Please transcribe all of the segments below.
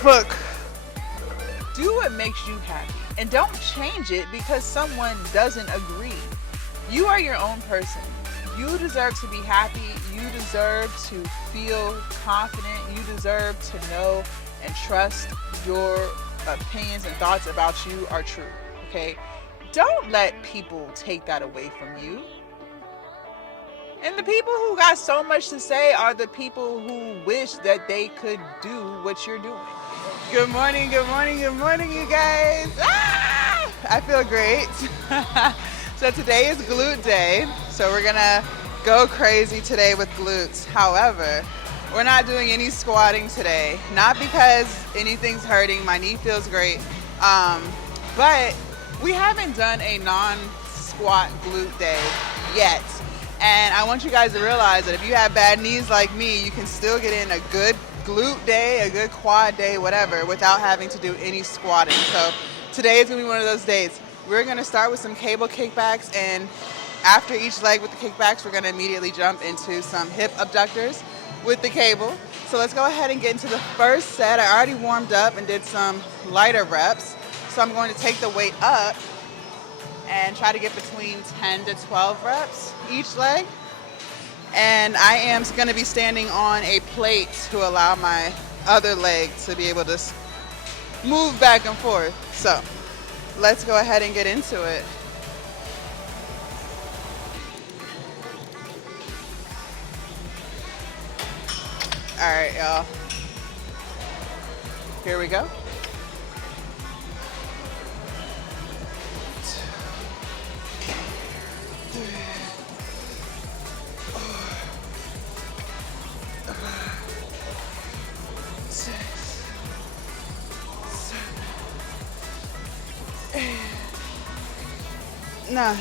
Fuck. Do what makes you happy and don't change it because someone doesn't agree. You are your own person. You deserve to be happy. You deserve to feel confident. You deserve to know and trust your opinions and thoughts about you are true, okay? Don't let people take that away from you. And the people who got so much to say are the people who wish that they could do what you're doing. Good morning, good morning, good morning, you guys. Ah! I feel great. So today is glute day. So we're gonna go crazy today with glutes. However, we're not doing any squatting today. Not because anything's hurting, my knee feels great. But we haven't done a non-squat glute day yet. And I want you guys to realize that if you have bad knees like me, you can still get in a good glute day, a good quad day, whatever, without having to do any squatting. So today is gonna be one of those days. We're gonna start with some cable kickbacks, and after each leg with the kickbacks, we're gonna immediately jump into some hip abductors with the cable. So let's go ahead and get into the first set. I already warmed up and did some lighter reps. So I'm going to take the weight up and try to get between 10 to 12 reps each leg. And I am going to be standing on a plate to allow my other leg to be able to move back and forth. So let's go ahead and get into it. All right, y'all. Here we go. 2, 3, 4, 5, 6, 7, 8, 9.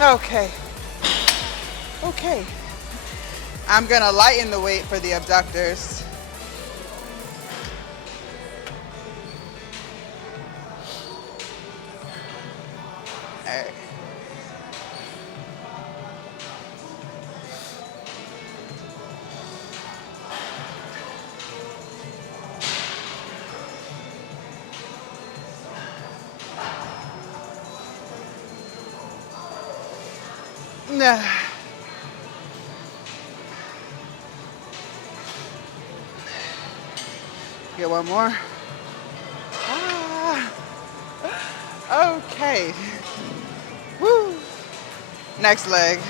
Okay. Okay. I'm gonna lighten the weight for the abductors. All right. Nah. Get one more. Ah. Okay. Woo. Next leg.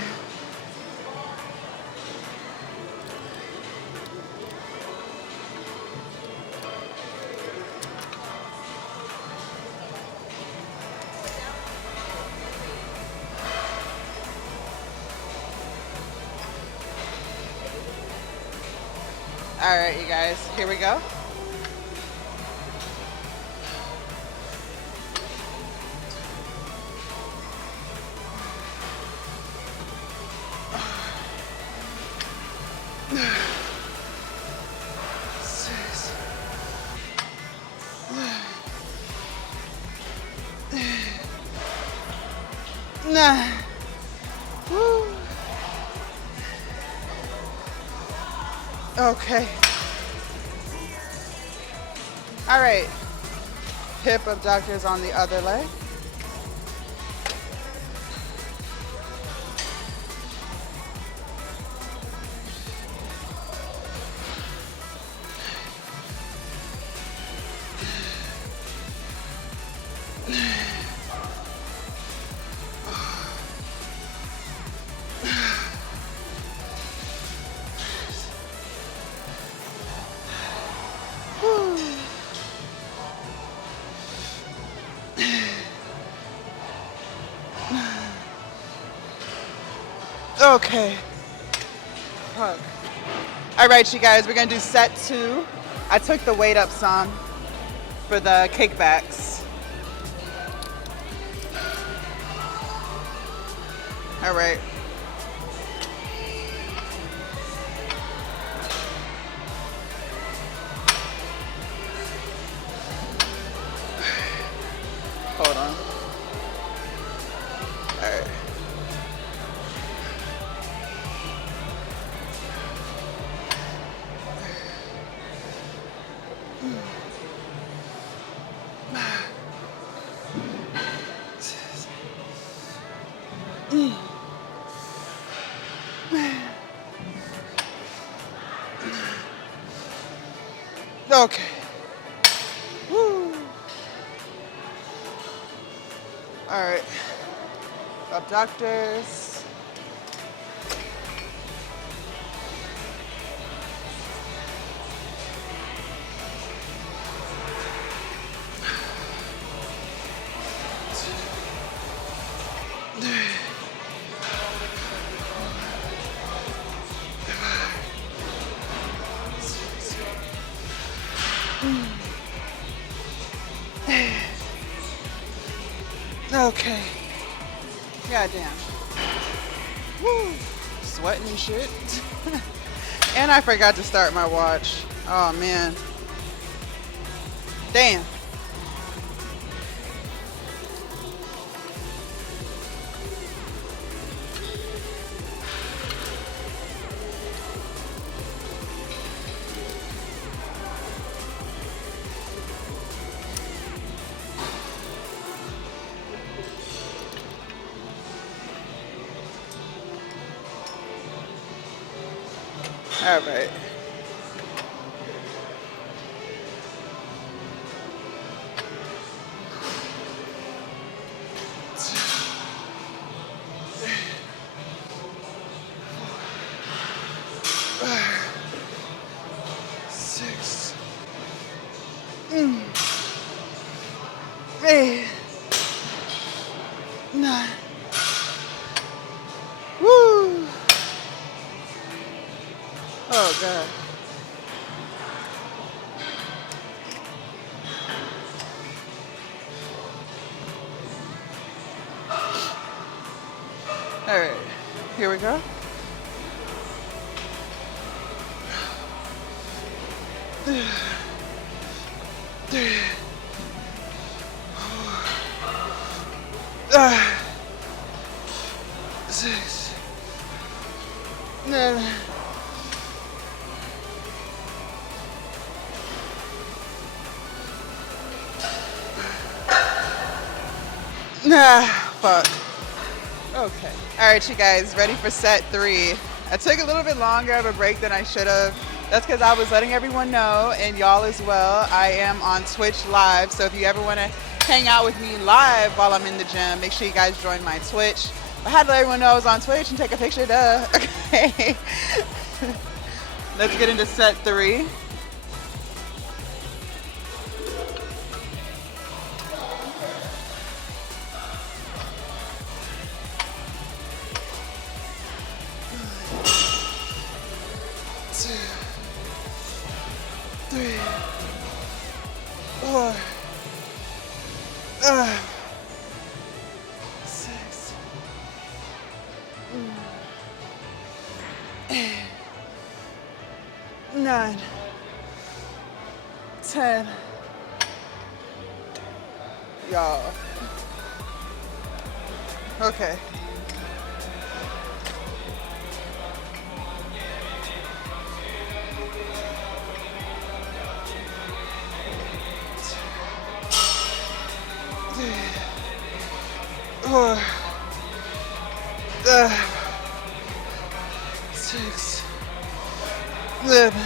All right, you guys, here we go. Nah. Woo. Okay. All right. Hip abductors on the other leg. Okay. Fuck. All right, you guys, we're gonna do set 2. I took the weight up some for the kickbacks. All right. Okay. Woo. All right. Abductors. Okay. Goddamn. Woo. Sweating and shit. And I forgot to start my watch. Oh man. Damn. All right. Six. 8. 9. Woo. Oh God. All right. Here we go. Six. 9. Nah, fuck. Okay. All right, you guys, ready for set 3. I took a little bit longer of a break than I should have. That's because I was letting everyone know, and y'all as well, I am on Twitch live. So if you ever want to hang out with me live while I'm in the gym, make sure you guys join my Twitch. I had to let everyone know I was on Twitch and take a picture, duh. Okay. Let's get into set 3. Nine, 10, y'all. Okay. Four, 6, 7,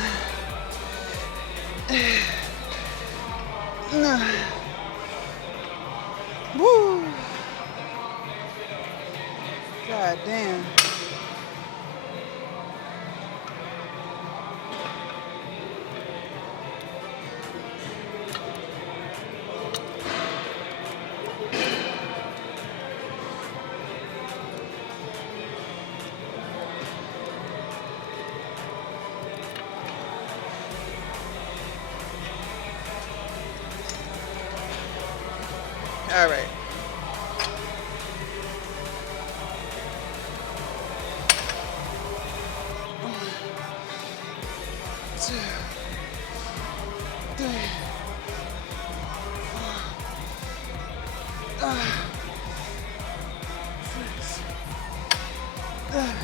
9. Woo! God damn. All right. Two, 3, 4, 6, 7,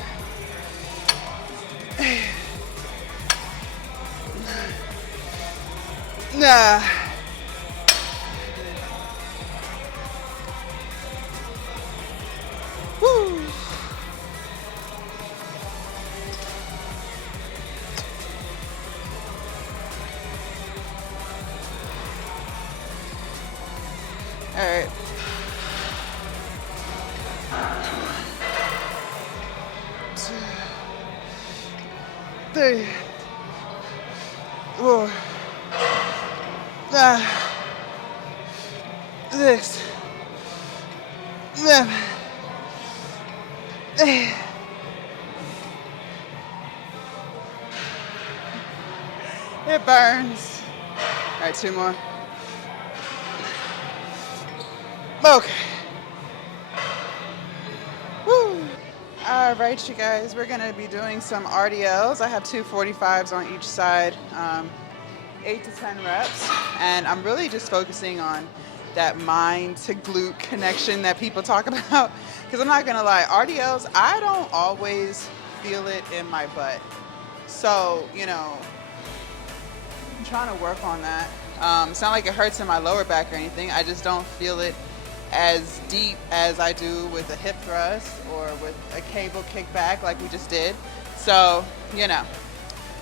8, 9, Nah. Woo. All right. 2, 3, 4, 5, 6, 7, 8. It burns. All right, 2 more. Okay. Woo. All right, you guys, we're gonna be doing some RDLs. I have 2 45s on each side, 8 to 10 reps. And I'm really just focusing on that mind to glute connection that people talk about. Because I'm not gonna lie, RDLs, I don't always feel it in my butt. So, you know, I'm trying to work on that. It's not like it hurts in my lower back or anything. I just don't feel it as deep as I do with a hip thrust or with a cable kickback like we just did. So, you know,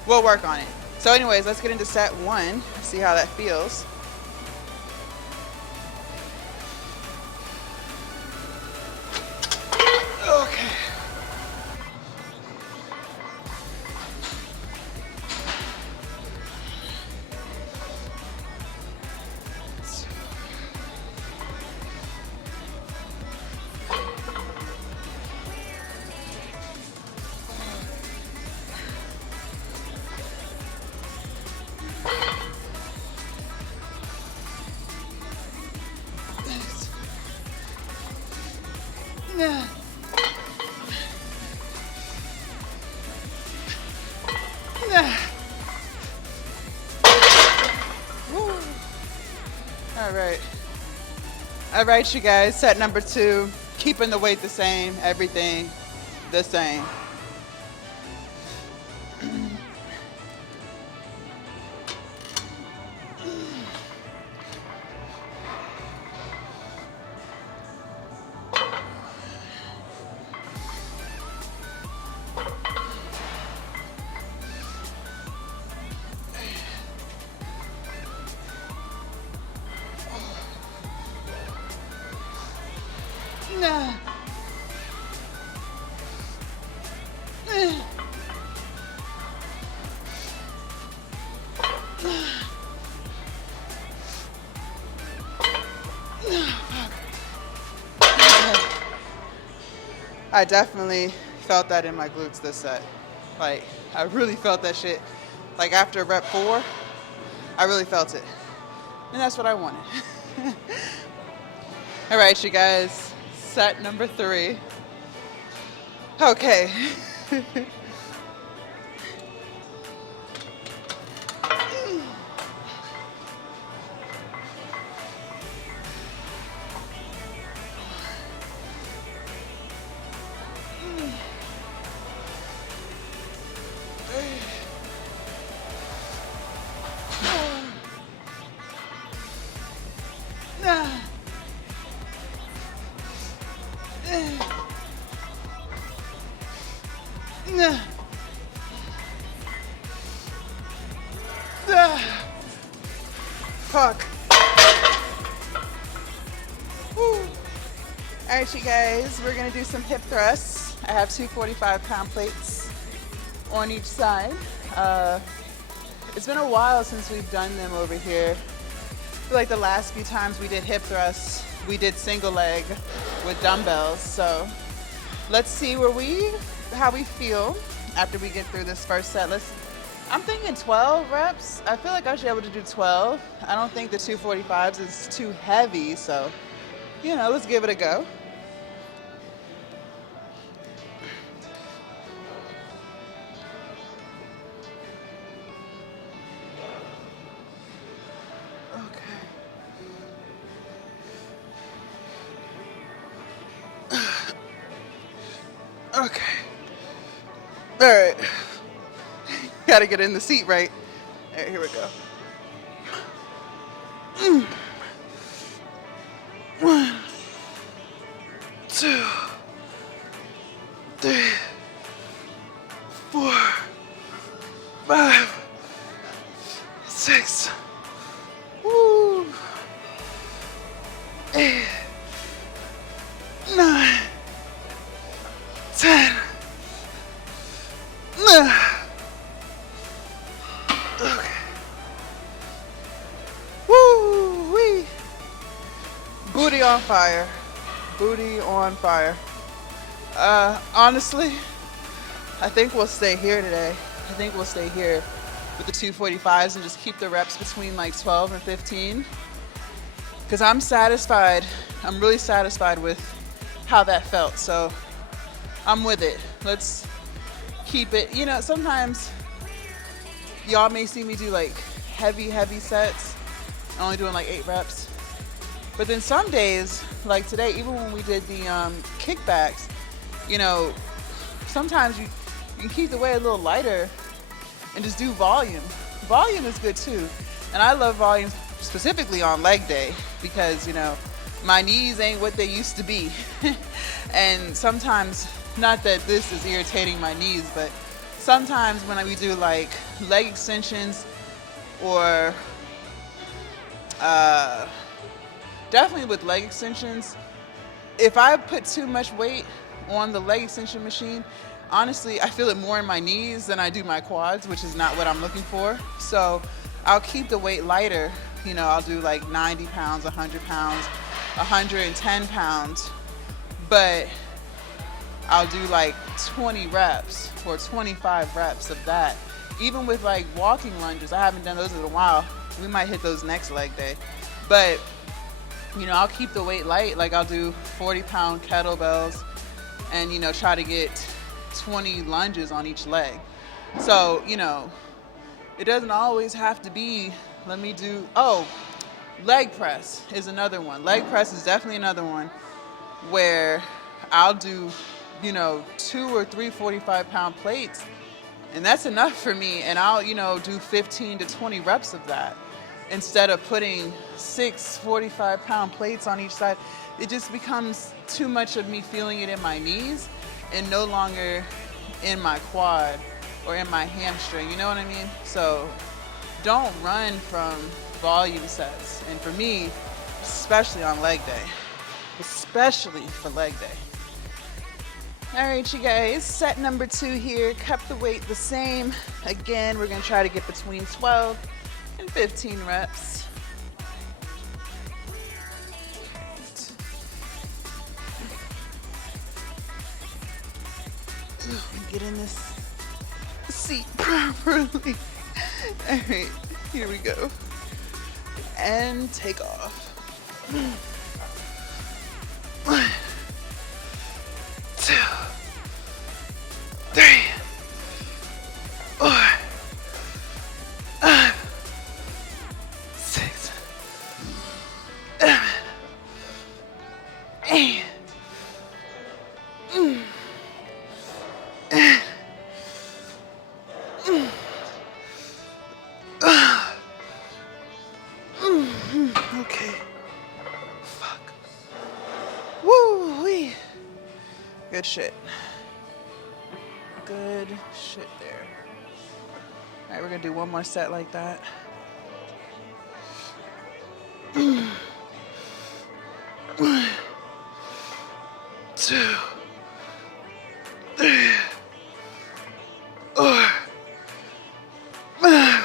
we'll work on it. So anyways, let's get into set 1, see how that feels. Okay. Yeah. All right. All right, you guys, set number 2, keeping the weight the same, everything the same. Nah. I definitely felt that in my glutes this set. Like, I really felt that shit. Like after rep 4, I really felt it. And that's what I wanted. All right, you guys, set number 3. Okay. Fuck. Woo. All right, you guys, we're gonna do some hip thrusts. I have 2 45-pound plates on each side. It's been a while since we've done them over here. I feel like the last few times we did hip thrusts, we did single leg with dumbbells. So let's see how we feel after we get through this first set. I'm thinking 12 reps. I feel like I should be able to do 12. I don't think the 2 45s is too heavy, so, you know, let's give it a go. Okay. All right. Gotta get in the seat right. All right, here we go. 1, 2, 3, 4, 5, 6, woo, 8, 9, 10. Okay. Woo wee. Booty on fire. Booty on fire. Honestly, I think we'll stay here today. I think we'll stay here with the 245s and just keep the reps between like 12 and 15. Because I'm satisfied. I'm really satisfied with how that felt. So I'm with it. Let's keep it. You know, sometimes y'all may see me do like heavy sets, only doing like 8 reps. But then some days, like today, even when we did the kickbacks, you know, sometimes you can keep the weight a little lighter and just do volume. Volume is good too. And I love volume specifically on leg day because, you know, my knees ain't what they used to be. And sometimes, not that this is irritating my knees, but sometimes when we do like leg extensions or definitely with leg extensions, if I put too much weight on the leg extension machine, honestly, I feel it more in my knees than I do my quads, which is not what I'm looking for. So I'll keep the weight lighter. You know, I'll do like 90 pounds, 100 pounds, 110 pounds, but I'll do like 20 reps or 25 reps of that. Even with like walking lunges, I haven't done those in a while. We might hit those next leg day. But, you know, I'll keep the weight light. Like I'll do 40-pound kettlebells and, you know, try to get 20 lunges on each leg. So, you know, it doesn't always have to be, let me do, leg press is another one. Leg press is definitely another one where I'll do, you know, 2 or 3 45-pound plates, and that's enough for me. And I'll, you know, do 15 to 20 reps of that instead of putting 6 45-pound plates on each side. It just becomes too much of me feeling it in my knees and no longer in my quad or in my hamstring, you know what I mean? So don't run from volume sets. And for me, especially on leg day, especially for leg day. All right, you guys, set number 2 here, kept the weight the same. Again, we're gonna try to get between 12 and 15 reps. Get in this seat properly. All right, here we go. And take off. 1, 2, 3, 4, 5, 6, 7, 8. Okay. Fuck. Woo-wee. Good shit. Good shit there. All right, we're gonna do one more set like that. 1, 2, 3, 4, 5.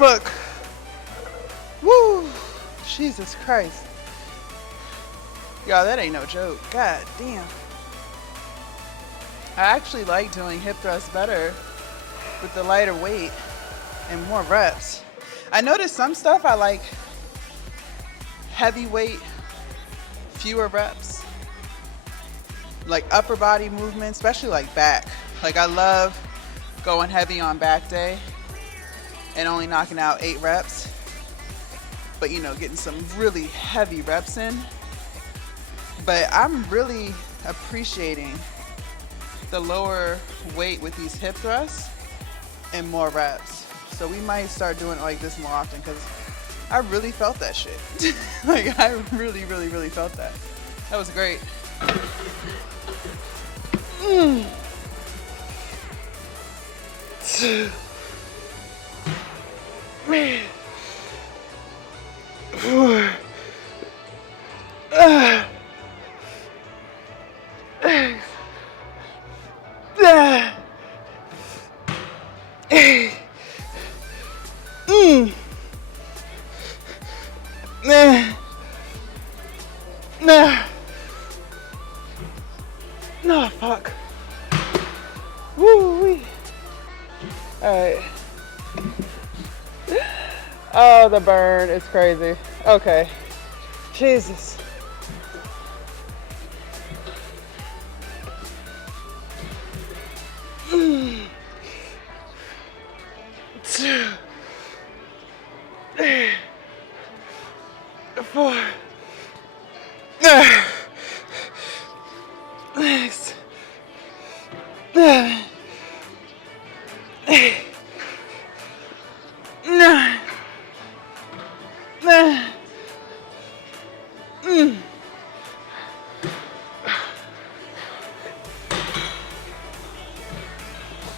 Fuck. Woo. Jesus Christ. Y'all, that ain't no joke. God damn. I actually like doing hip thrusts better with the lighter weight and more reps. I noticed some stuff I like heavy weight, fewer reps. Like upper body movement, especially like back. Like I love going heavy on back day. and only knocking out 8 reps, but you know, getting some really heavy reps in. But I'm really appreciating the lower weight with these hip thrusts and more reps. So we might start doing it like this more often because I really felt that shit. Like I really, really, really felt that. That was great. Man. No, fuck. Woo-wee. Alright. Oh, the burn is crazy. Okay. Jesus. Two. 4. Six. 7. 8. 9.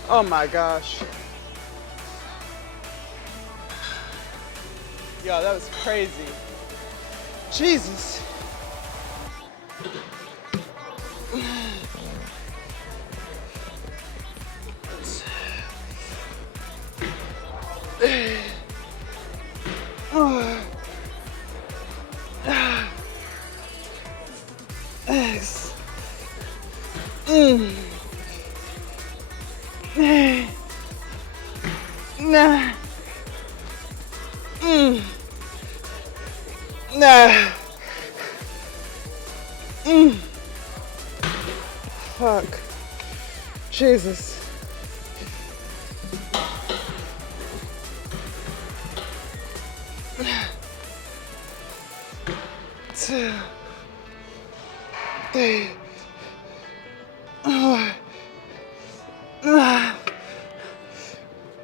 Oh my gosh. Yo, that was crazy. Jesus. X. Nah. Nah. Fuck. Jesus. Two. 3. 4. 5.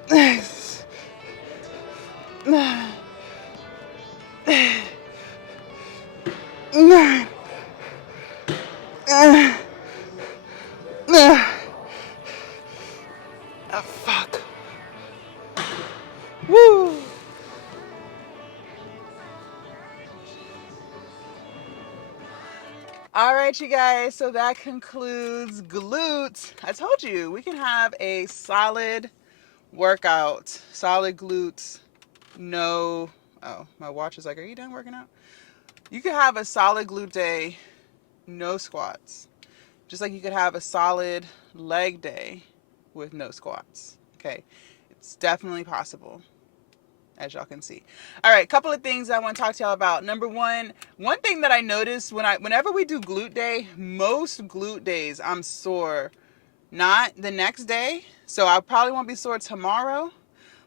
6. 9. 9. Oh, fuck. Woo. All right, you guys, so that concludes glutes. I told you we can have a solid workout, solid glutes, no, oh, my watch is like, are you done working out? You could have a solid glute day, no squats. Just like you could have a solid leg day with no squats. Okay, it's definitely possible, as y'all can see. All right, couple of things I want to talk to y'all about. Number one thing that I noticed whenever we do glute day, most glute days I'm sore, not the next day. So I probably won't be sore tomorrow,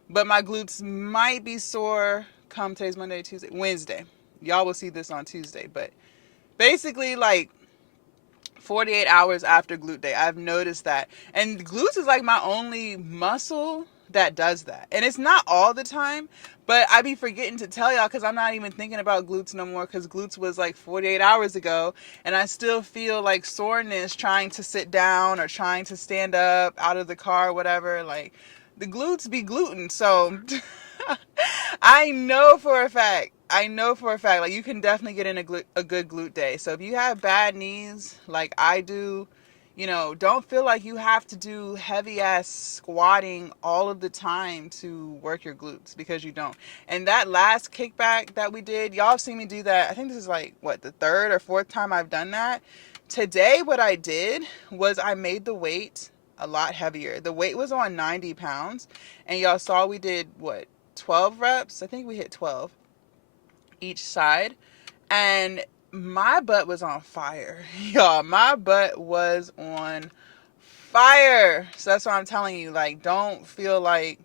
but my glutes might be sore come today's Monday, Tuesday, Wednesday. Y'all will see this on Tuesday, but basically like 48 hours after glute day, I've noticed that. And glutes is like my only muscle that does that. And it's not all the time, but I be forgetting to tell y'all because I'm not even thinking about glutes no more because glutes was like 48 hours ago. And I still feel like soreness trying to sit down or trying to stand up out of the car, whatever. Like the glutes be gluten. So I know for a fact, like you can definitely get in a good glute day. So if you have bad knees like I do, you know, don't feel like you have to do heavy ass squatting all of the time to work your glutes because you don't. And that last kickback that we did, y'all have seen me do that. I think this is like, what, the 3rd or 4th time I've done that. Today, what I did was I made the weight a lot heavier. The weight was on 90 pounds. And y'all saw we did, what, 12 reps? I think we hit 12 each side. And my butt was on fire. Y'all, my butt was on fire. So that's why I'm telling you, like, don't feel like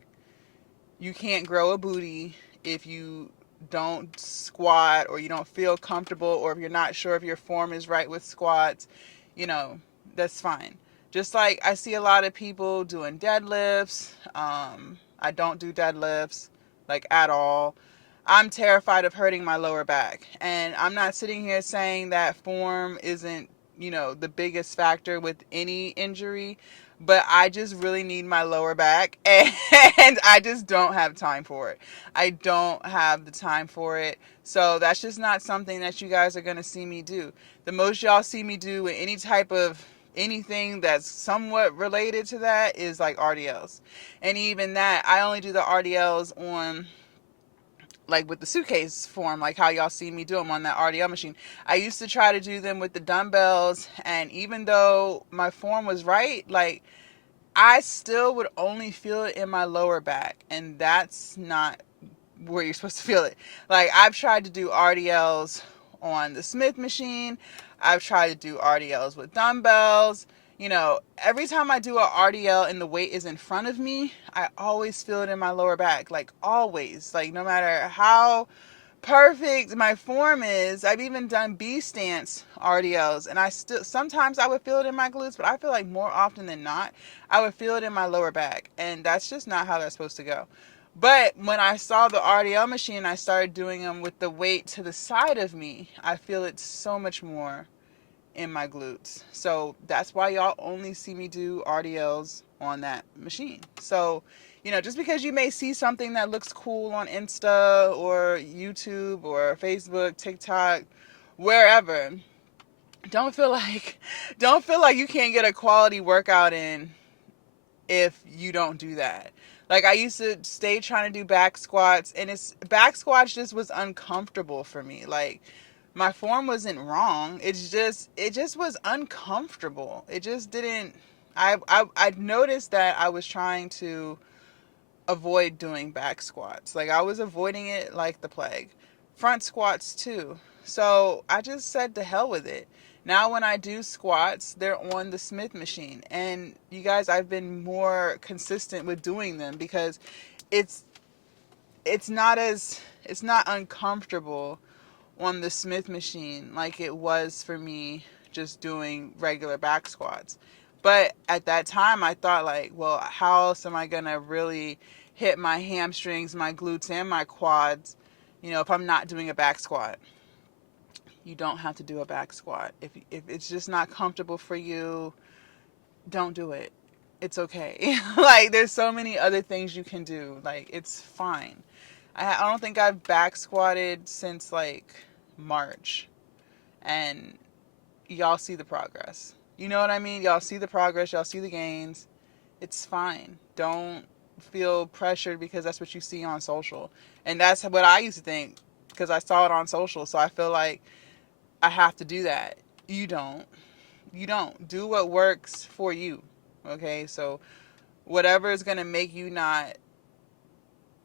You can't grow a booty if you don't squat, or you don't feel comfortable, or if you're not sure if your form is right with squats. You know, that's fine. Just like I see a lot of people doing deadlifts. I don't do deadlifts like at all. I'm terrified of hurting my lower back. And I'm not sitting here saying that form isn't, the biggest factor with any injury, but I just really need my lower back, and I just don't have time for it. I don't have the time for it. So that's just not something that you guys are going to see me do. The most y'all see me do with any type of anything that's somewhat related to that is like RDLs. And even that, I only do the RDLs on, like, with the suitcase form, like how y'all see me do them on that RDL machine. I used to try to do them with the dumbbells, and even though my form was right, like, I still would only feel it in my lower back, and that's not where you're supposed to feel it. Like, I've tried to do RDLs on the Smith machine. I've tried to do RDLs with dumbbells. Every time I do a RDL and the weight is in front of me, I always feel it in my lower back. Like, always. Like, no matter how perfect my form is. I've even done B stance RDLs, and I still sometimes I would feel it in my glutes, but I feel like more often than not I would feel it in my lower back, and that's just not how they're supposed to go. But when I saw the RDL machine, I started doing them with the weight to the side of me. I feel it so much more in my glutes. So that's why y'all only see me do RDLs on that machine. So, just because you may see something that looks cool on Insta or YouTube or Facebook, TikTok, wherever, don't feel like you can't get a quality workout in if you don't do that. Like, I used to stay trying to do back squats, and back squats just was uncomfortable for me. Like, my form wasn't wrong. It just was uncomfortable. It just didn't. I noticed that I was trying to avoid doing back squats. Like, I was avoiding it like the plague. Front squats too. So I just said to hell with it. Now when I do squats, they're on the Smith machine. And you guys, I've been more consistent with doing them because it's it's not as it's not uncomfortable on the Smith machine like it was for me just doing regular back squats. But at that time, I thought, like, well, how else am I going to really hit my hamstrings, my glutes, and my quads, if I'm not doing a back squat? You don't have to do a back squat. If it's just not comfortable for you, don't do it. It's okay. Like, there's so many other things you can do. Like, it's fine. I don't think I've back squatted since like March, and y'all see the progress. You know what I mean? Y'all see the progress, y'all see the gains. It's fine. Don't feel pressured because that's what you see on social. And that's what I used to think because I saw it on social. So I feel like I have to do that. You don't. You don't. Do what works for you. Okay? So whatever is going to make you not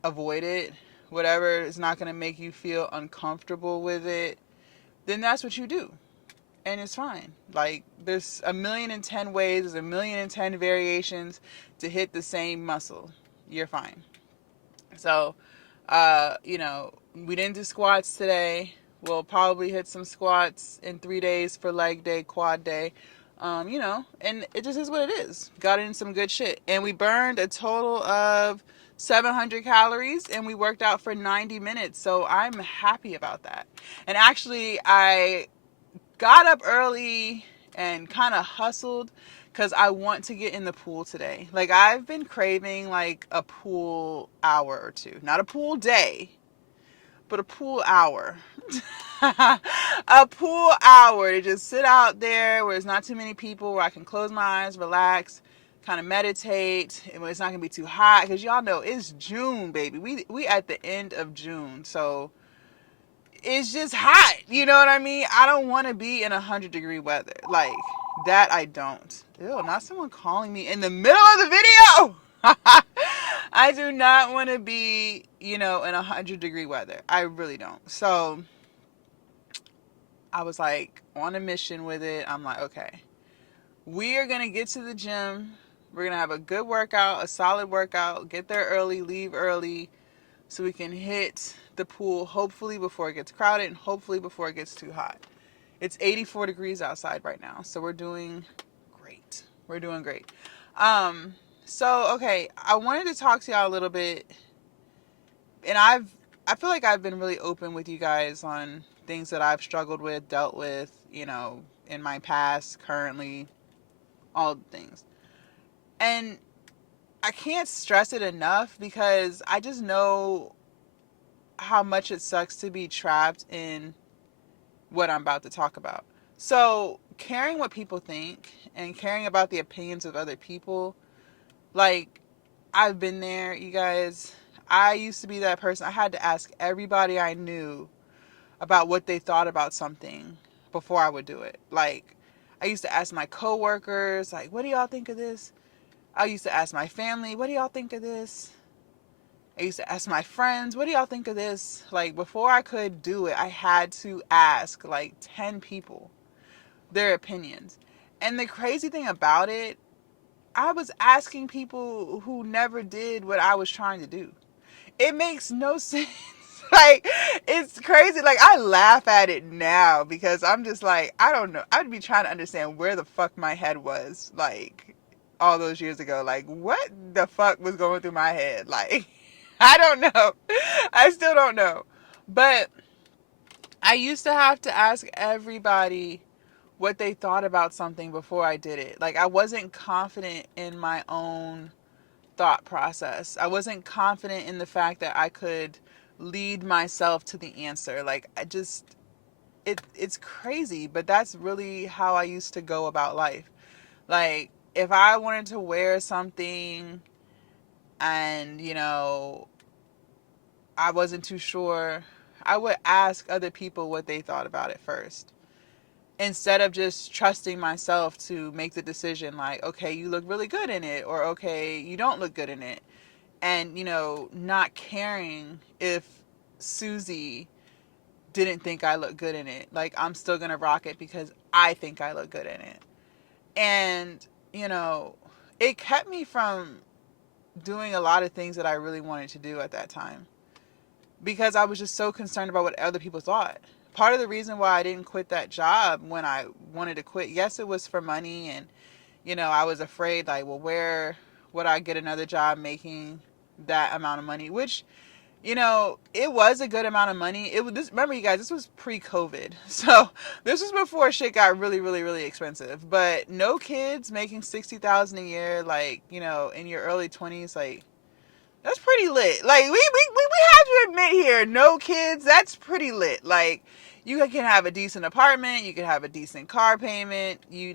avoid it, whatever is not going to make you feel uncomfortable with it, then that's what you do. And it's fine. Like, there's 1,000,010 ways, there's 1,000,010 variations to hit the same muscle. You're fine. So, we didn't do squats today. We'll probably hit some squats in 3 days for leg day, quad day. And it just is what it is. Got in some good shit. And we burned a total of 700 calories, and we worked out for 90 minutes. So I'm happy about that. And actually, I got up early and kind of hustled because I want to get in the pool today. Like, I've been craving like a pool hour or two. Not a pool day, but a pool hour. A pool hour to just sit out there where there's not too many people, where I can close my eyes, relax, kind of meditate, and when it's not gonna be too hot, because y'all know it's June, baby. We at the end of June, so it's just hot. You know what I mean? I don't want to be in 100-degree weather. Like, that I don't. Ew, not someone calling me in the middle of the video. I do not want to be, in 100-degree weather. I really don't. So I was like on a mission with it. I'm like, okay, we are going to get to the gym. We're going to have a good workout, a solid workout, get there early, leave early, so we can hit the pool hopefully before it gets crowded and hopefully before it gets too hot. It's 84 degrees outside right now, so we're doing great. We're doing great. So okay, I wanted to talk to y'all a little bit, and I feel like I've been really open with you guys on things that I've struggled with, dealt with, in my past, currently, all the things. And I can't stress it enough because I just know how much it sucks to be trapped in what I'm about to talk about. So, caring what people think and caring about the opinions of other people, like, I've been there, you guys. I used to be that person. I had to ask everybody I knew about what they thought about something before I would do it. Like, I used to ask my coworkers, like, what do y'all think of this? I used to ask my family, what do y'all think of this? I used to ask my friends, what do y'all think of this? Like, before I could do it, I had to ask like 10 people their opinions. And the crazy thing about it, I was asking people who never did what I was trying to do. It makes no sense. Like, it's crazy. Like, I laugh at it now because I'm just like, I don't know. I'd be trying to understand where the fuck my head was, like, all those years ago. Like, what the fuck was going through my head? Like, I don't know. I still don't know. But I used to have to ask everybody what they thought about something before I did it. Like, I wasn't confident in my own thought process. I wasn't confident in the fact that I could lead myself to the answer. Like, it's crazy, but that's really how I used to go about life. Like, if I wanted to wear something and, I wasn't too sure, I would ask other people what they thought about it first, instead of just trusting myself to make the decision, like, okay, you look really good in it, or okay, you don't look good in it. And, not caring if Susie didn't think I looked good in it. Like, I'm still going to rock it because I think I look good in it. And, it kept me from doing a lot of things that I really wanted to do at that time because I was just so concerned about what other people thought. Part of the reason why I didn't quit that job when I wanted to quit, yes, it was for money. And, I was afraid, like, well, where would I get another job making that amount of money? Which, it was a good amount of money. It was this. Remember, you guys, this was pre-COVID, so this was before shit got really, really, really expensive. But no kids making $60,000 a year, like, in your early 20s, like, that's pretty lit. Like, we have to admit here, no kids, that's pretty lit. Like, you can have a decent apartment, you could have a decent car payment, you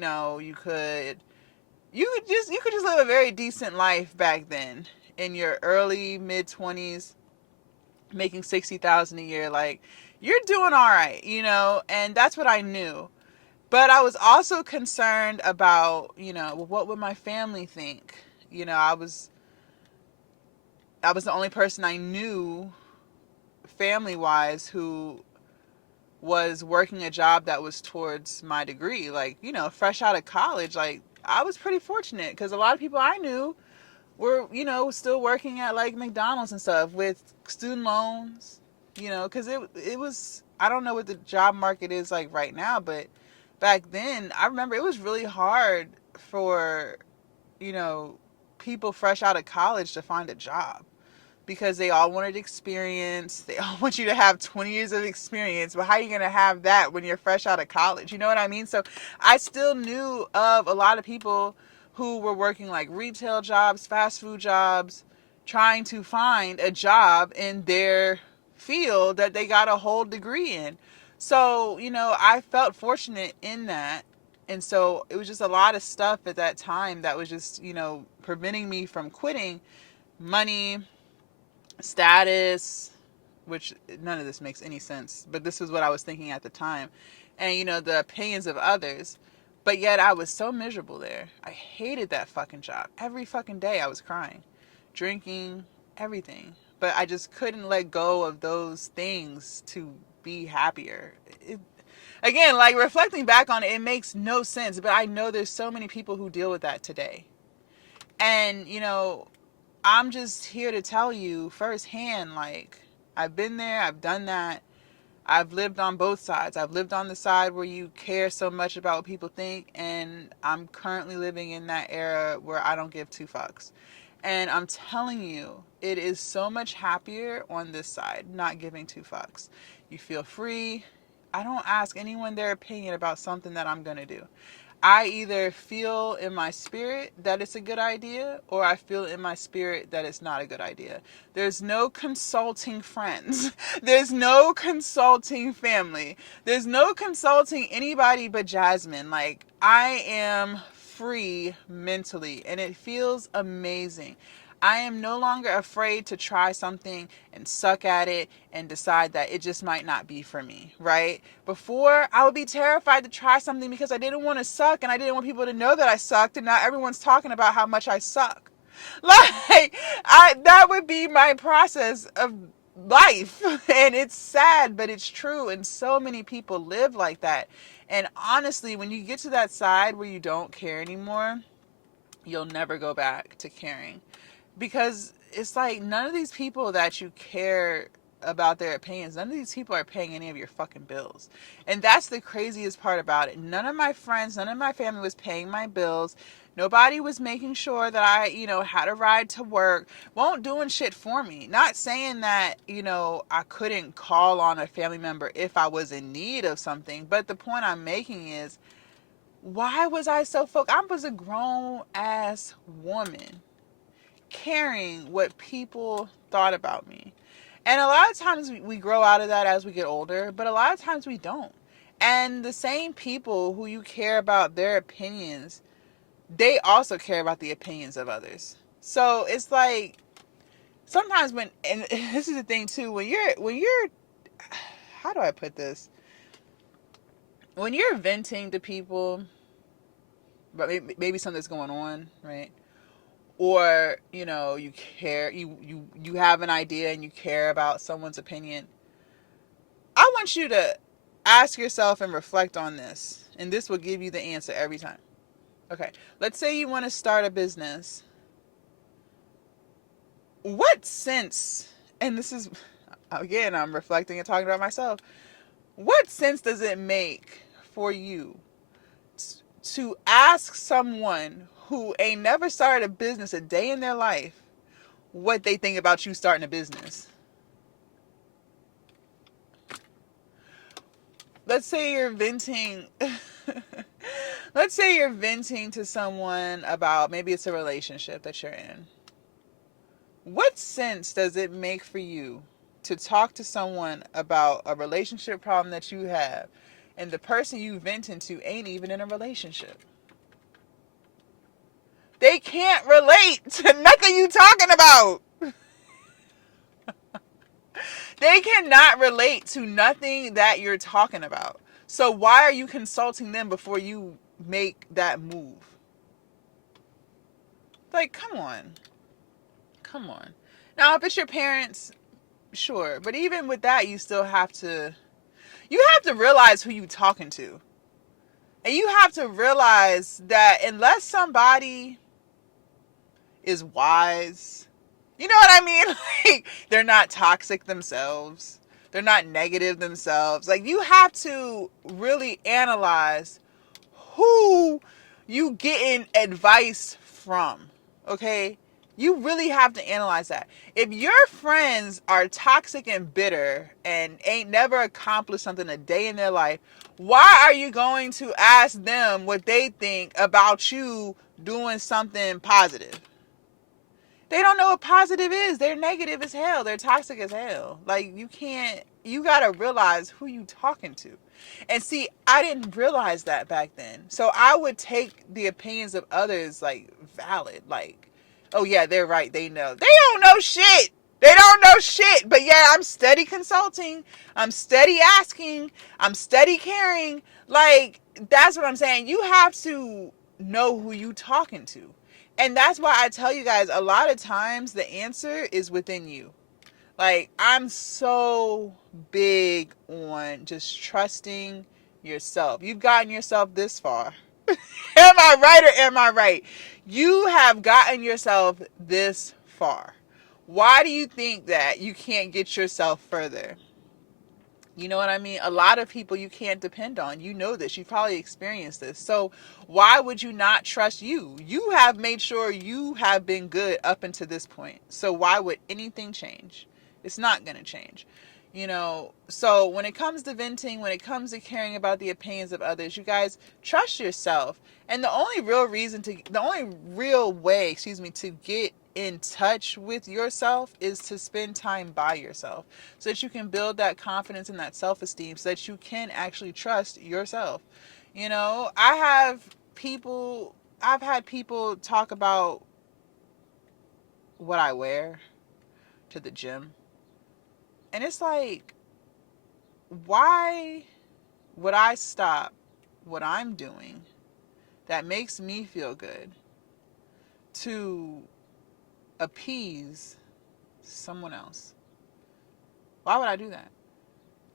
could just live a very decent life back then in your early mid 20s, making 60,000 a year. Like, you're doing all right, and that's what I knew. But I was also concerned about, well, what would my family think? I was the only person I knew family wise who was working a job that was towards my degree. Like, fresh out of college, like, I was pretty fortunate because a lot of people I knew were, still working at like McDonald's and stuff with student loans, because it was, I don't know what the job market is like right now, but back then I remember it was really hard for, you know, people fresh out of college to find a job because they all wanted experience. They all want you to have 20 years of experience. But how are you going to have that when you're fresh out of college? You know what I mean? So I still knew of a lot of people who were working like retail jobs, fast food jobs, trying to find a job in their field that they got a whole degree in. So, I felt fortunate in that. And so it was just a lot of stuff at that time that was just, preventing me from quitting. Money, status, which none of this makes any sense, but this was what I was thinking at the time, and the opinions of others. But yet I was so miserable there. I hated that fucking job. Every fucking day I was crying, drinking, everything. But I just couldn't let go of those things to be happier. Again, like, reflecting back on it, it makes no sense, but I know there's so many people who deal with that today. And, I'm just here to tell you firsthand, like, I've been there, I've done that. I've lived on both sides. I've lived on the side where you care so much about what people think, and I'm currently living in that era where I don't give two fucks. And I'm telling you, it is so much happier on this side, not giving two fucks. You feel free. I don't ask anyone their opinion about something that I'm going to do. I either feel in my spirit that it's a good idea, or I feel in my spirit that it's not a good idea. There's no consulting friends. There's no consulting family. There's no consulting anybody but Jasmine. Like, I am free mentally, and it feels amazing. I am no longer afraid to try something and suck at it and decide that it just might not be for me, right? Before, I would be terrified to try something because I didn't want to suck and I didn't want people to know that I sucked, and now everyone's talking about how much I suck. Like, that would be my process of life. And it's sad, but it's true, and so many people live like that. And honestly, when you get to that side where you don't care anymore, you'll never go back to caring, because it's like none of these people that you care about their opinions, none of these people are paying any of your fucking bills. And that's the craziest part about it. None of my friends, none of my family was paying my bills. Nobody was making sure that I, had a ride to work, won't doing shit for me. Not saying that, I couldn't call on a family member if I was in need of something, but the point I'm making is, why was I so focused? I was a grown ass woman caring what people thought about me. And a lot of times we grow out of that as we get older, but a lot of times we don't. And the same people who you care about their opinions, they also care about the opinions of others. So it's like, sometimes when, and this is the thing too, when you're how do I put this? When you're venting to people, but maybe something's going on, right? Or you care, you have an idea and you care about someone's opinion. I want you to ask yourself and reflect on this, and this will give you the answer every time. Okay, let's say you want to start a business. What sense, and this is, again, I'm reflecting and talking about myself, what sense does it make for you to ask someone who ain't never started a business a day in their life what they think about you starting a business? Let's say you're venting let's say you're venting to someone about, maybe it's a relationship that you're in. What sense does it make for you to talk to someone about a relationship problem that you have, and the person you venting to ain't even in a relationship? They can't relate to nothing you talking about. They cannot relate to nothing that you're talking about. So why are you consulting them before you make that move? Like, come on. Come on. Now, if it's your parents, sure. But even with that, you still have to, realize who you're talking to. And you have to realize that unless somebody is wise, you know what I mean? Like, they're not toxic themselves. They're not negative themselves. Like, you have to really analyze who you getting advice from. Okay? You really have to analyze that. If your friends are toxic and bitter and ain't never accomplished something a day in their life, why are you going to ask them what they think about you doing something positive? They don't know what positive is. They're negative as hell. They're toxic as hell. Like, you gotta realize who you talking to. And see, I didn't realize that back then. So I would take the opinions of others like valid. Like, oh yeah, they're right. They know. They don't know shit. They don't know shit. But yeah, I'm steady consulting. I'm steady asking. I'm steady caring. Like, that's what I'm saying. You have to know who you talking to. And that's why I tell you guys, a lot of times the answer is within you. Like, I'm so big on just trusting yourself. You've gotten yourself this far. Am I right or am I right? You have gotten yourself this far. Why do you think that you can't get yourself further? You know what I mean? A lot of people you can't depend on. You know this. You've probably experienced this. So why would you not trust you? You have made sure you have been good up until this point. So why would anything change? It's not going to change. You know, so when it comes to venting, when it comes to caring about the opinions of others, you guys trust yourself. And the only real way, to get in touch with yourself is to spend time by yourself so that you can build that confidence and that self-esteem so that you can actually trust yourself. You know, I've had people talk about what I wear to the gym. And it's like, why would I stop what I'm doing that makes me feel good to appease someone else? Why would I do that?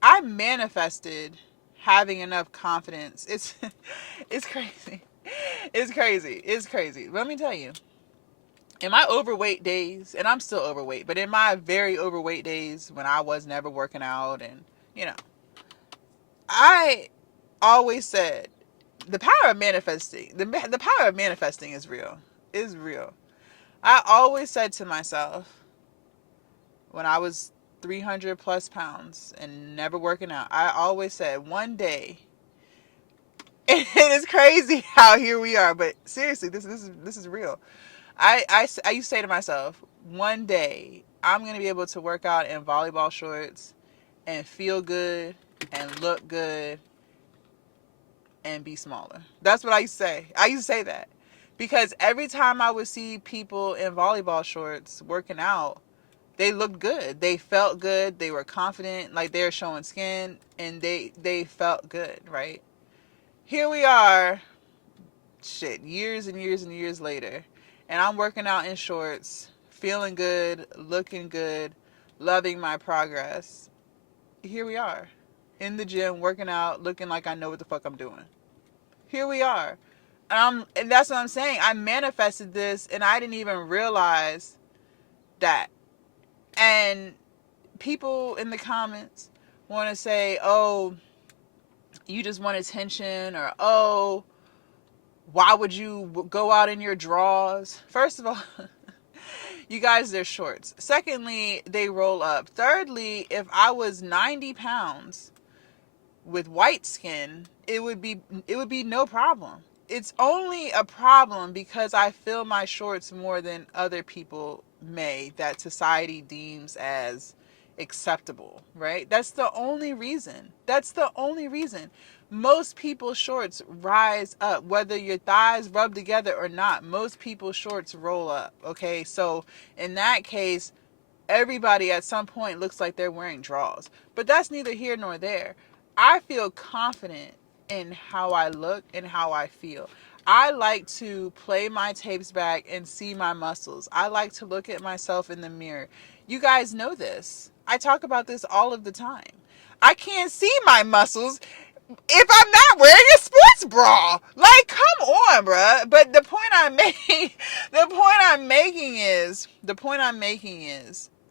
I manifested having enough confidence. It's crazy. It's crazy. It's crazy. Let me tell you. In my overweight days, and I'm still overweight, but in my very overweight days when I was never working out and, you know, I always said the power of manifesting, the power of manifesting is real. Is real. I always said to myself when I was 300 plus pounds and never working out, I always said one day, and it's crazy how here we are, but seriously, this is real. I used to say to myself, one day I'm gonna be able to work out in volleyball shorts and feel good and look good and be smaller. That's what I used to say. I used to say that because every time I would see people in volleyball shorts working out, they looked good. They felt good. They were confident, like they were showing skin, and they felt good, right? Here we are, years and years and years later, and I'm working out in shorts, feeling good, looking good, loving my progress. Here we are, in the gym, working out, looking like I know what the fuck I'm doing. Here we are. And that's what I'm saying. I manifested this and I didn't even realize that. And people in the comments want to say, oh, you just want attention, or oh, why would you go out in your drawers? First of all, you guys, they're shorts. Secondly, they roll up. Thirdly, if I was 90 pounds with white skin, it would be no problem. It's only a problem because I fill my shorts more than other people may, that society deems as acceptable, right? That's the only reason. That's the only reason. Most people's shorts rise up, whether your thighs rub together or not. Most people's shorts roll up, okay? So in that case, everybody at some point looks like they're wearing drawers. But that's neither here nor there. I feel confident in how I look and how I feel. I like to play my tapes back and see my muscles. I like to look at myself in the mirror. You guys know this. I talk about this all of the time. I can't see my muscles if I'm not wearing a sports bra. Like, come on, bruh. But the point I'm making is,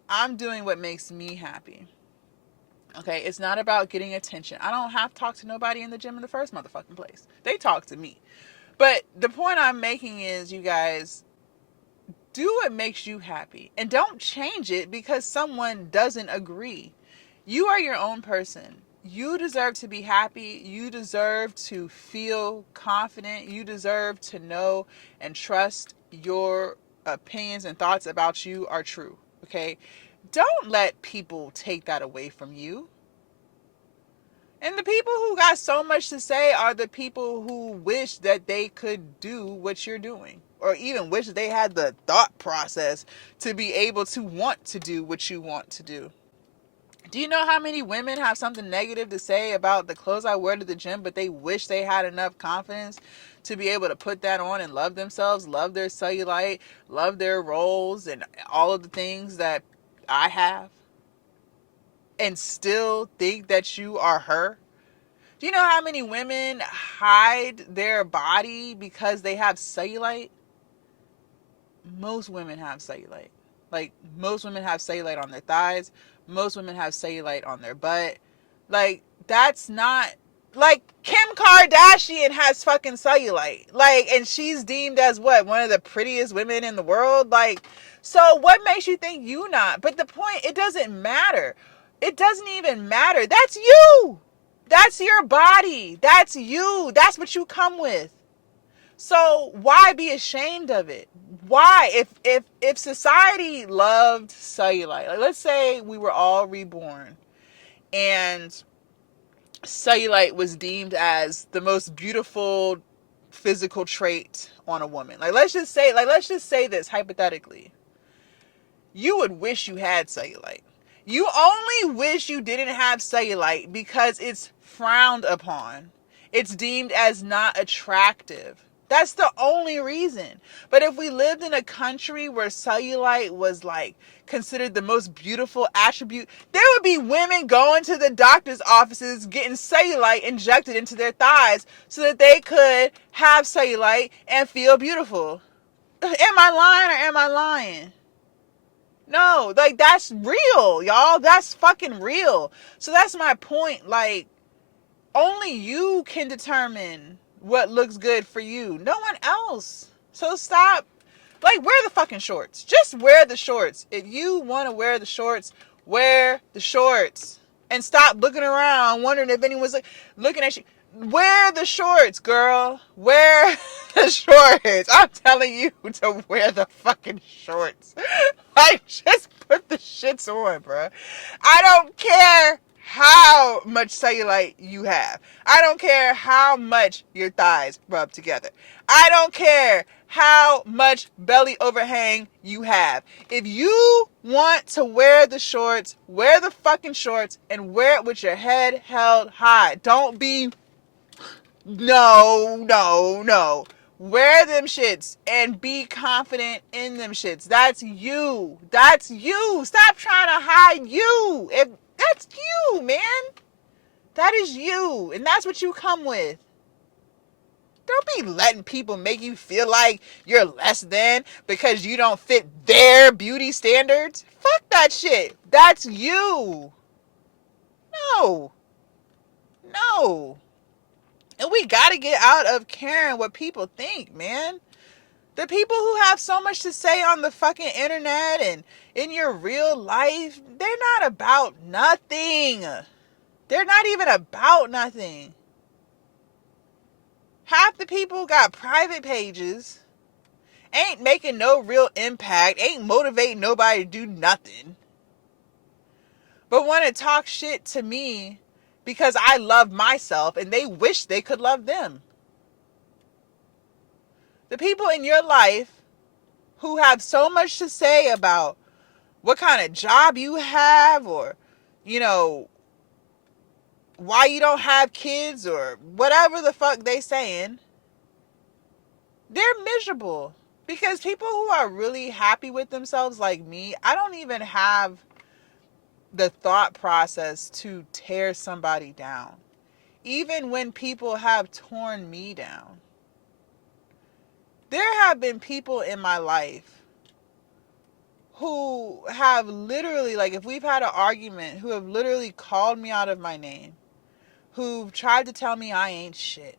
I'm doing what makes me happy. Okay, it's not about getting attention. I don't have to talk to nobody in the gym in the first motherfucking place. They talk to me. But the point I'm making is, you guys, do what makes you happy. And don't change it because someone doesn't agree. You are your own person. You deserve to be happy. You deserve to feel confident. You deserve to know and trust your opinions and thoughts about you are true. Okay? Don't let people take that away from you. And the people who got so much to say are the people who wish that they could do what you're doing, or even wish they had the thought process to be able to want to do what you want to do. Do you know how many women have something negative to say about the clothes I wear to the gym, but they wish they had enough confidence to be able to put that on and love themselves, love their cellulite, love their rolls, and all of the things that I have, and still think that you are her? Do you know how many women hide their body because they have cellulite? Most women have cellulite. Like, most women have cellulite on their thighs. Most women have cellulite on their butt. Like, that's not, like, Kim Kardashian has fucking cellulite. Like, and she's deemed as what? One of the prettiest women in the world? Like, so what makes you think you not? But the point, it doesn't matter. It doesn't even matter. That's you. That's your body. That's you. That's what you come with. So why be ashamed of it? Why, if society loved cellulite, like, let's say we were all reborn and cellulite was deemed as the most beautiful physical trait on a woman. Let's just say this hypothetically. You would wish you had cellulite. You only wish you didn't have cellulite because it's frowned upon. It's deemed as not attractive. That's the only reason. But if we lived in a country where cellulite was like considered the most beautiful attribute, there would be women going to the doctor's offices getting cellulite injected into their thighs so that they could have cellulite and feel beautiful. Am I lying or am I lying? No, like, that's real, y'all. That's fucking real. So that's my point. Like, only you can determine what looks good for you. No one else. So stop. Like, wear the fucking shorts. Just wear the shorts. If you want to wear the shorts, wear the shorts. And stop looking around wondering if anyone's looking at you. Wear the shorts, girl. Wear the shorts. I'm telling you to wear the fucking shorts. Like, just put the shits on, bro. I don't care how much cellulite you have. I don't care how much your thighs rub together. I don't care how much belly overhang you have. If you want to wear the shorts, wear the fucking shorts and wear it with your head held high. Don't be, no. Wear them shits and be confident in them shits. That's you. That's you. Stop trying to hide you. If that's you, man. That is you. And that's what you come with. Don't be letting people make you feel like you're less than because you don't fit their beauty standards. Fuck that shit. That's you. No. No. And we gotta get out of caring what people think, man. The people who have so much to say on the fucking internet and in your real life, they're not about nothing. They're not even about nothing. Half the people got private pages, ain't making no real impact, ain't motivating nobody to do nothing, but want to talk shit to me because I love myself and they wish they could love them. The people in your life who have so much to say about what kind of job you have or, why you don't have kids or whatever the fuck they saying, they're miserable. Because people who are really happy with themselves like me, I don't even have the thought process to tear somebody down. Even when people have torn me down. There have been people in my life who have literally, like, if we've had an argument, who have literally called me out of my name, who've tried to tell me I ain't shit,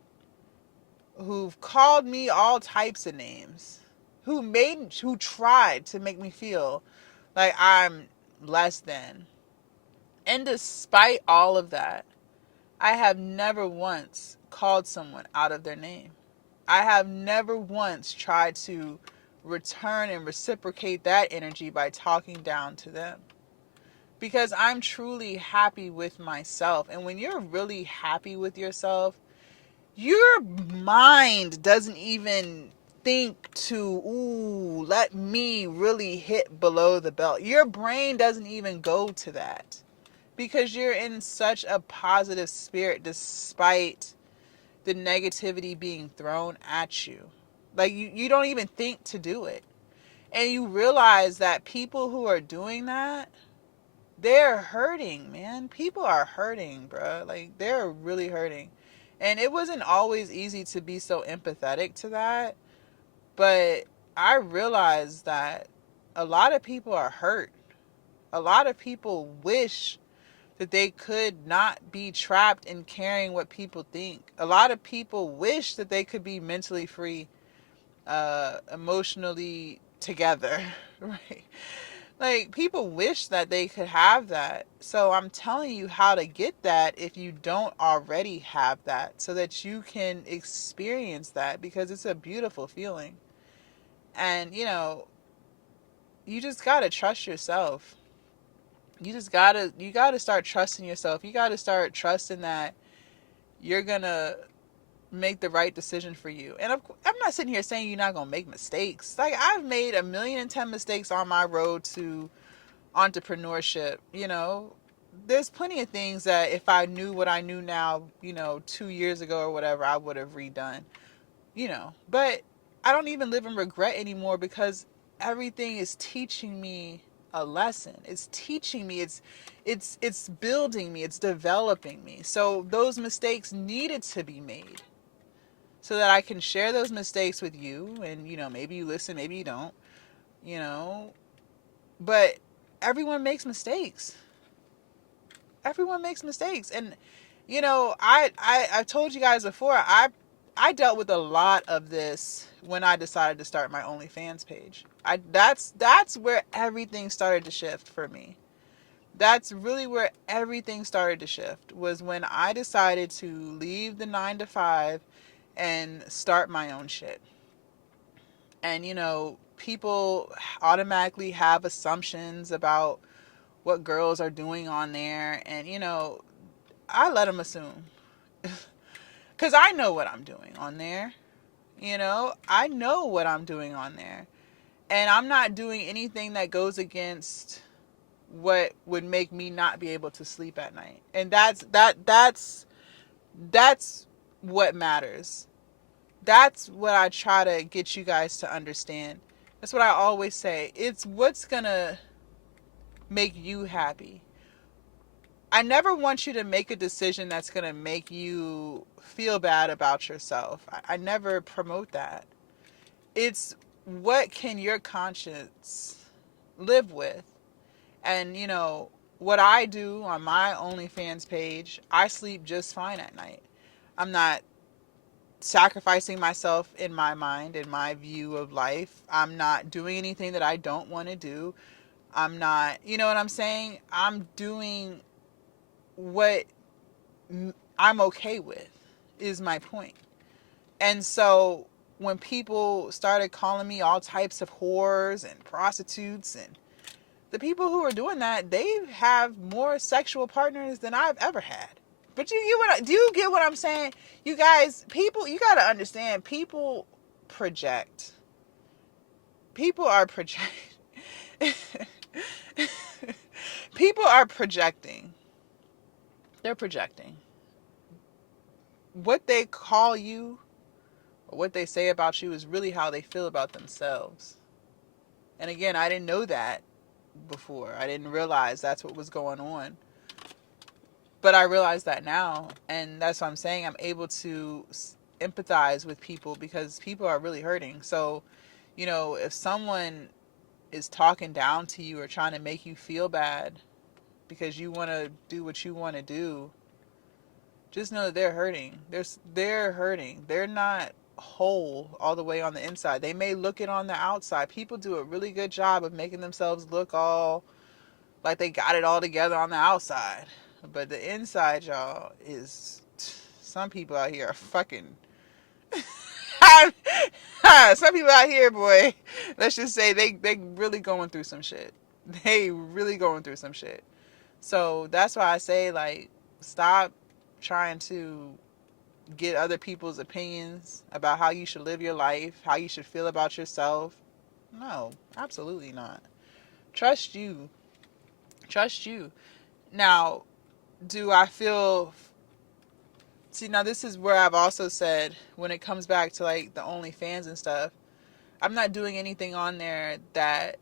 who've called me all types of names, who tried to make me feel like I'm less than. And despite all of that, I have never once called someone out of their name. I have never once tried to return and reciprocate that energy by talking down to them. Because I'm truly happy with myself. And when you're really happy with yourself, your mind doesn't even think to, let me really hit below the belt. Your brain doesn't even go to that. Because you're in such a positive spirit despite the negativity being thrown at you. Like, you don't even think to do it. And you realize that people who are doing that, they're hurting, man. People are hurting, bro. Like, they're really hurting. And it wasn't always easy to be so empathetic to that, but I realized that a lot of people are hurt. A lot of people wish that they could not be trapped in caring what people think. A lot of people wish that they could be mentally free, emotionally together, right? Like, people wish that they could have that. So I'm telling you how to get that if you don't already have that, so that you can experience that, because it's a beautiful feeling. And, you just got to trust yourself. You got to start trusting yourself. You got to start trusting that you're going to make the right decision for you. And I'm not sitting here saying you're not going to make mistakes. Like, I've made 1,000,010 mistakes on my road to entrepreneurship. There's plenty of things that if I knew what I knew now, 2 years ago or whatever, I would have redone. But I don't even live in regret anymore, because everything is teaching me a lesson. It's teaching me, it's building me, it's developing me. So those mistakes needed to be made, so that I can share those mistakes with you, and maybe you listen, maybe you don't, you know, but everyone makes mistakes. Everyone makes mistakes. And I told you guys before, I dealt with a lot of this when I decided to start my OnlyFans page. That's where everything started to shift for me. That's really where everything started to shift, was when I decided to leave the 9 to 5 and start my own shit. And people automatically have assumptions about what girls are doing on there, and I let them assume. Because I know what I'm doing on there. I know what I'm doing on there. And I'm not doing anything that goes against what would make me not be able to sleep at night. And that's what matters. That's what I try to get you guys to understand. That's what I always say. It's what's going to make you happy. I never want you to make a decision that's going to make you feel bad about yourself. I never promote that. It's what can your conscience live with? And, what I do on my OnlyFans page, I sleep just fine at night. I'm not sacrificing myself in my mind, in my view of life. I'm not doing anything that I don't want to do. I'm not, you know what I'm saying? I'm doing what I'm okay with, is my point. And so when people started calling me all types of whores and prostitutes, and the people who are doing that, they have more sexual partners than I've ever had. But do you get what I'm saying? You guys, people, you got to understand, people project. People are projecting. People are projecting. They're projecting. What they call you, or what they say about you, is really how they feel about themselves. And again, I didn't know that before. I didn't realize that's what was going on. But I realize that now, and that's what I'm saying. I'm able to empathize with people, because people are really hurting. So, if someone is talking down to you or trying to make you feel bad because you want to do what you want to do, just know that they're hurting. They're hurting. They're not whole all the way on the inside. They may look it on the outside. People do a really good job of making themselves look all like they got it all together on the outside. But the inside, y'all, is, some people out here are fucking some people out here, boy, let's just say they really going through some shit. They really going through some shit. So that's why I say, like, stop trying to get other people's opinions about how you should live your life, how you should feel about yourself. No, absolutely not. Trust you. Trust you. Now, do I feel... See, now this is where I've also said, when it comes back to, like, the OnlyFans and stuff, I'm not doing anything on there that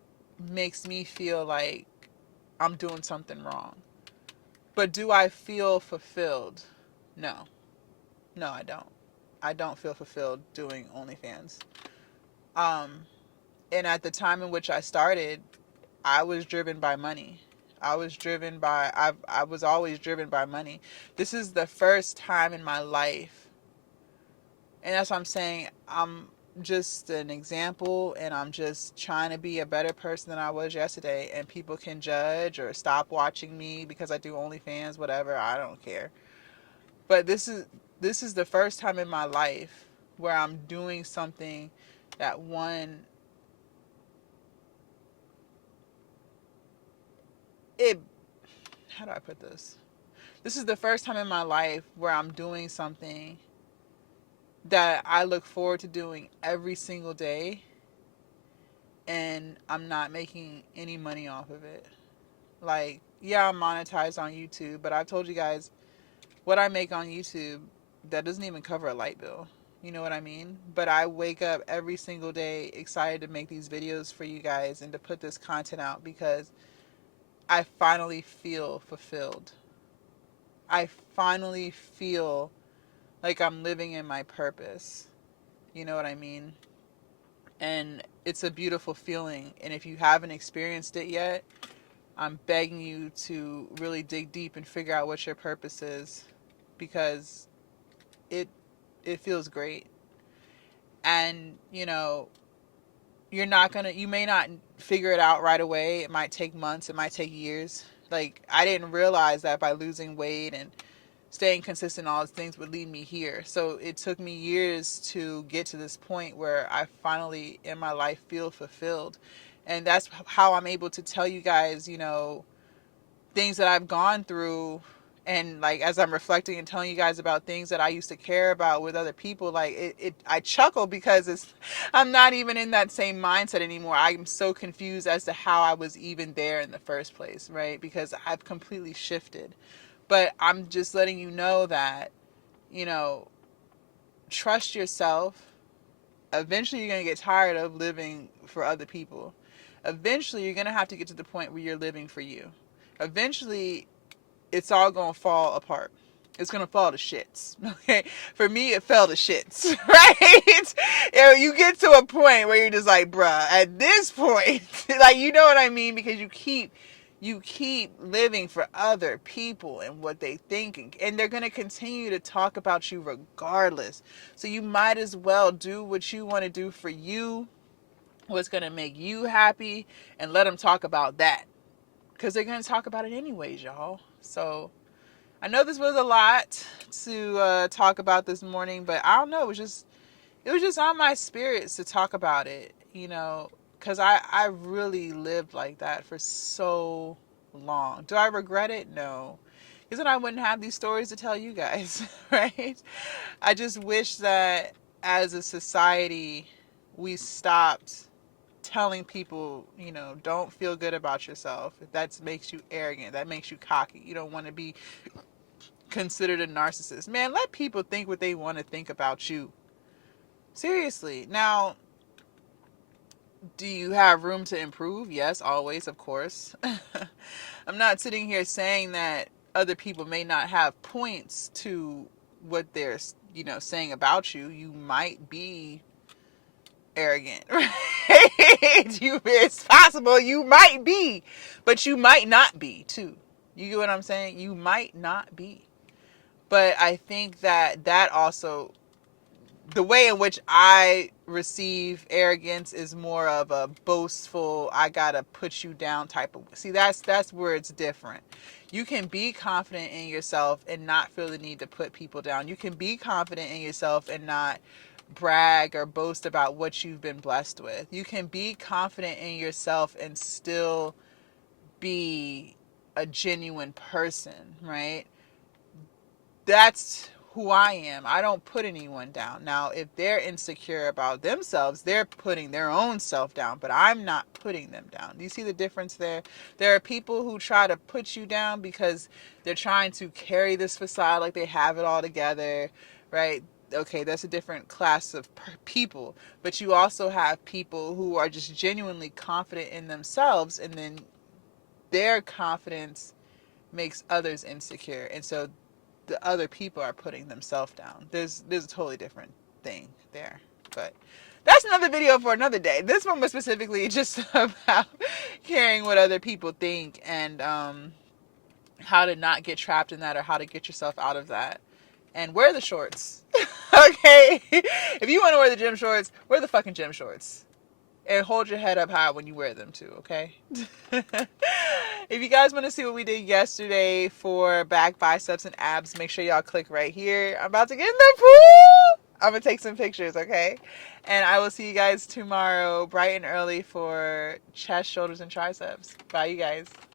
makes me feel like I'm doing something wrong. But do I feel fulfilled? No. No, I don't. I don't feel fulfilled doing OnlyFans. Um, and at the time in which I started, I was driven by money. I was always driven by money. This is the first time in my life, and that's what I'm saying. I'm just an example, and I'm just trying to be a better person than I was yesterday. And people can judge or stop watching me because I do OnlyFans, whatever. I don't care. But this is the first time in my life where I'm doing something that one it how do I put this? This is the first time in my life where I'm doing something that I look forward to doing every single day, and I'm not making any money off of it. Like, yeah, I'm monetized on YouTube, but I've told you guys what I make on YouTube, that doesn't even cover a light bill. You know what I mean? But I wake up every single day excited to make these videos for you guys and to put this content out because I finally feel fulfilled. I finally feel like I'm living in my purpose. You know what I mean? And it's a beautiful feeling. And if you haven't experienced it yet, I'm begging you to really dig deep and figure out what your purpose is, because it it feels great. And you may not figure it out right away. It might take months, it might take years. Like, I didn't realize that by losing weight and staying consistent, all these things would lead me here. So it took me years to get to this point where I finally in my life feel fulfilled. And that's how I'm able to tell you guys, things that I've gone through. And like, as I'm reflecting and telling you guys about things that I used to care about with other people, like I chuckle because I'm not even in that same mindset anymore. I'm so confused as to how I was even there in the first place, right? Because I've completely shifted. But I'm just letting you know that, you know, trust yourself. Eventually, you're going to get tired of living for other people. Eventually, you're going to have to get to the point where you're living for you. Eventually, it's all going to fall apart. It's going to fall to shits. Okay. For me, it fell to shits, right? You get to a point where you're just like, bruh, at this point, like, you know what I mean? Because you keep living for other people and what they think, and they're going to continue to talk about you regardless. So you might as well do what you want to do for you, what's going to make you happy, and let them talk about that, because they're going to talk about it anyways, y'all. So I know this was a lot to talk about this morning, but I don't know, it was just on my spirits to talk about it, because I really lived like that for so long. Do I regret it? No. Because then I wouldn't have these stories to tell you guys, right? I just wish that as a society, we stopped telling people, don't feel good about yourself. That makes you arrogant. That makes you cocky. You don't want to be considered a narcissist. Man, let people think what they want to think about you. Seriously. Now, do you have room to improve? Yes, always, of course. I'm not sitting here saying that other people may not have points to what they're, saying about you. You might be arrogant, right? It's possible you might be, but you might not be too. You get what I'm saying? You might not be. But I think that also, the way in which I receive arrogance is more of a boastful, I gotta put you down type of. See, that's where it's different. You can be confident in yourself and not feel the need to put people down. You can be confident in yourself and not brag or boast about what you've been blessed with. You can be confident in yourself and still be a genuine person, right? That's who I am. I don't put anyone down. Now, if they're insecure about themselves, they're putting their own self down, but I'm not putting them down. Do you see the difference there? There are people who try to put you down because they're trying to carry this facade like they have it all together, right? Okay, that's a different class of people. But you also have people who are just genuinely confident in themselves, and then their confidence makes others insecure, and so the other people are putting themselves down. There's a totally different thing there, but that's another video for another day. This one was specifically just about caring what other people think, and how to not get trapped in that, or how to get yourself out of that. And wear the shorts. Okay? If you want to wear the gym shorts, wear the fucking gym shorts. And hold your head up high when you wear them too, okay? If you guys want to see what we did yesterday for back, biceps, and abs, make sure y'all click right here. I'm about to get in the pool. I'm going to take some pictures, okay? And I will see you guys tomorrow bright and early for chest, shoulders, and triceps. Bye, you guys.